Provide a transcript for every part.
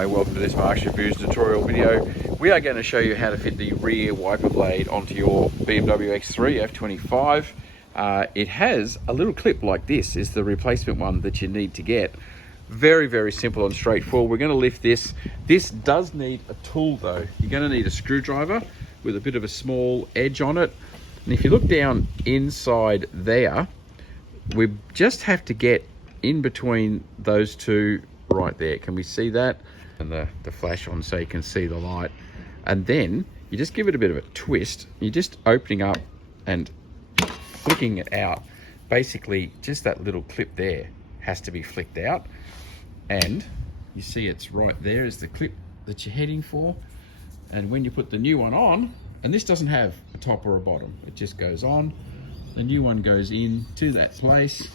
Hi, welcome to this Mark's Reviews tutorial video. We are going to show you how to fit the rear wiper blade onto your BMW X3 F25. It has a little clip like this, is the replacement one that you need to get. Very, very simple and straightforward. We're going to lift this. This does need a tool though. You're going to need a screwdriver with a bit of a small edge on it. And if you look down inside there, we just have to get in between those two right there. Can we see that? And the flash on so you can see the light. And then you just give it a bit of a twist. You're just opening up and flicking it out. Basically, just that little clip there has to be flicked out. And you see it's right there is the clip that you're heading for. And when you put the new one on, and this doesn't have a top or a bottom, it just goes on. The new one goes in to that place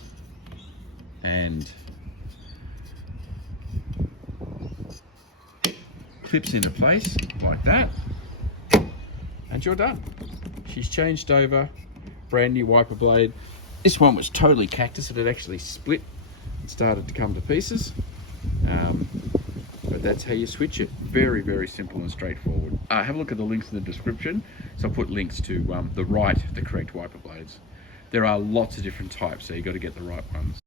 and clips into place like that, and you're done. She's changed over, brand new wiper blade. This one was totally cactus, it had actually split and started to come to pieces. But that's how you switch it. Very, very simple and straightforward. Have a look at the links in the description. So I'll put links to the correct wiper blades. There are lots of different types, so you've got to get the right ones.